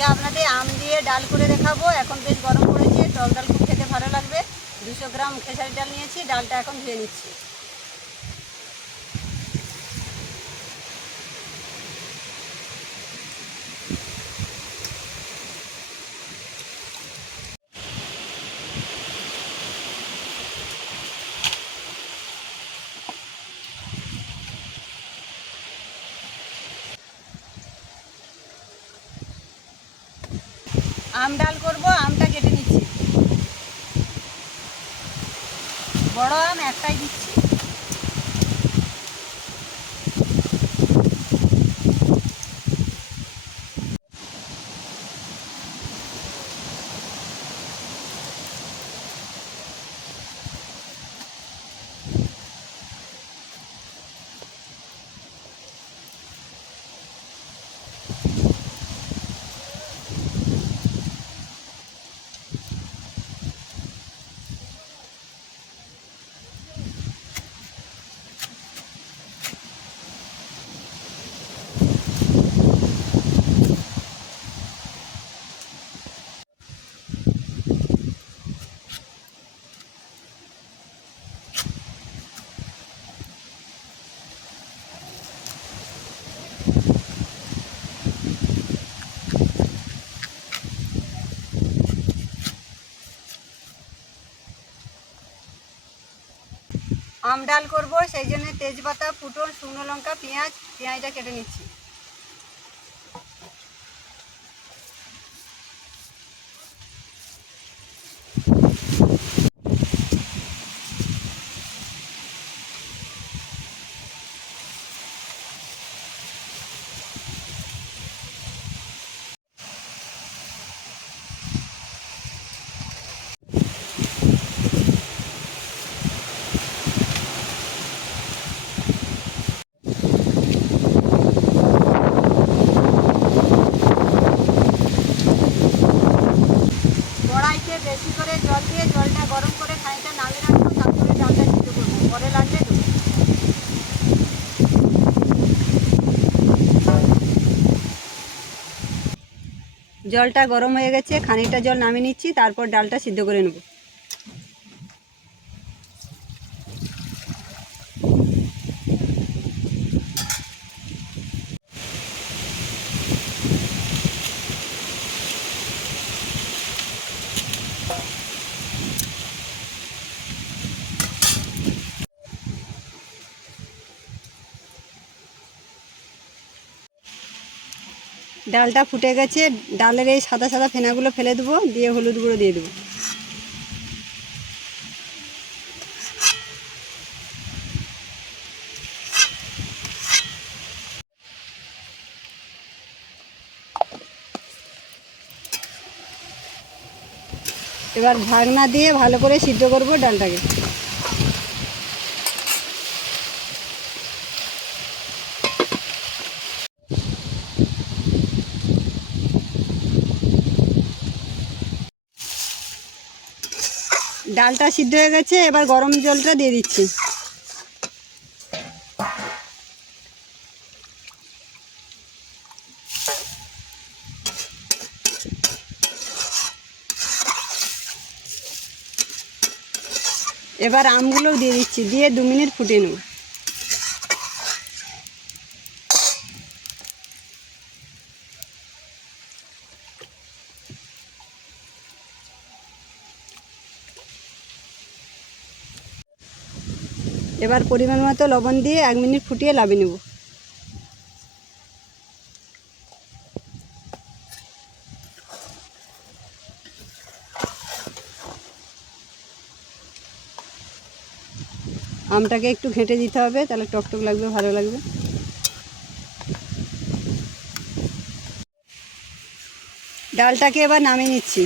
আজকে আপনাদের আম দিয়ে ডাল করে দেখাবো। এখন বেশ গরম পড়েছে, টক ডাল খুব খেতে ভালো লাগবে। 200 গ্রাম খেসারি ডাল নিয়েছি, ডালটা এখন ধুয়ে নিচ্ছি। আম ডাল করব, আমটা কেটে নিচ্ছি। বড় আম একটাই দিচ্ছি। আম ডাল করব, সেই জন্য তেজপাতা, ফুটন, শুকনো লঙ্কা, পেঁয়াজটা কেটে নিচ্ছি। কড়াইতে বেশি করে জল দিয়ে জলটা গরম করে খানিকটা নামিয়ে রাখবো, তারপরে ডালটা সিদ্ধ করবো, পরে লাগলে দেবো। জলটা গরম হয়ে গেছে, খানিকটা জল নামিয়ে নিচ্ছি, তারপর ডালটা সিদ্ধ করে নেব। ডালটা ফুটে গেছে, ডালের এই সাদা সাদা ফেনাগুলো ফেলে দেবো, দিয়ে হলুদ গুঁড়ো দিয়ে দেবো। এবার ঢাকনা দিয়ে ভালো করে সিদ্ধ করব ডালটাকে। ডালটা সিদ্ধ হয়ে গেছে, এবার গরম জলটা দিয়ে দিচ্ছি। এবার আমগুলোও দিয়ে দিচ্ছি, দিয়ে 2 মিনিট ফুটিয়ে নেব। এবার পরিমাণ মতো লবণ দিয়ে 1 মিনিট ফুটিয়ে নামিয়ে নেব। আমটাকে একটু ঘেঁটে দিতে হবে, তাহলে টকটক লাগবে, ভালো লাগবে। ডালটাকে এবার নামিয়ে নিচ্ছি।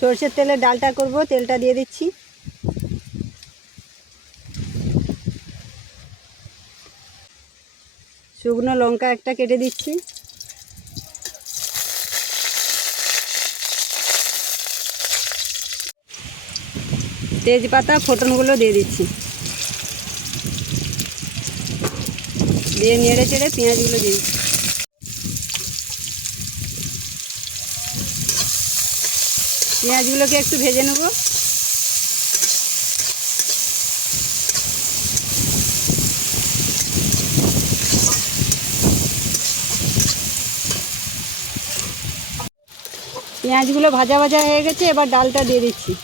সরষের তেলে ডালটা করব, তেলটা দিয়ে দিচ্ছি। শুকনো লঙ্কা একটা কেটে দিচ্ছি। তেজপাতা ফোড়নগুলো দিয়ে দিচ্ছি, দিয়ে নেড়ে চেড়ে পেঁয়াজগুলো দিয়ে দিচ্ছি। পেঁয়াজগুলোকে একটু ভেজে নেব। পেঁয়াজগুলো ভাজা ভাজা হয়ে গেছে, এবার ডালটা দিয়ে দিচ্ছি।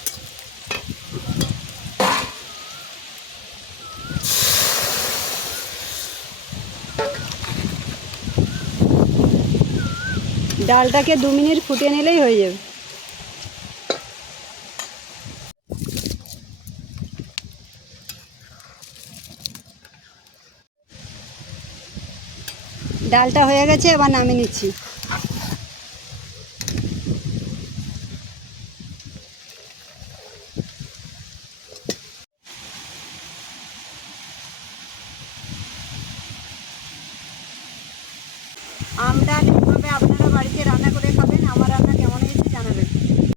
ডালটাকে 2 মিনিট ফুটিয়ে নিলেই হয়ে যাবে। ডালটা হয়ে গেছে, এবার নামিয়ে নিচ্ছি। আমডাল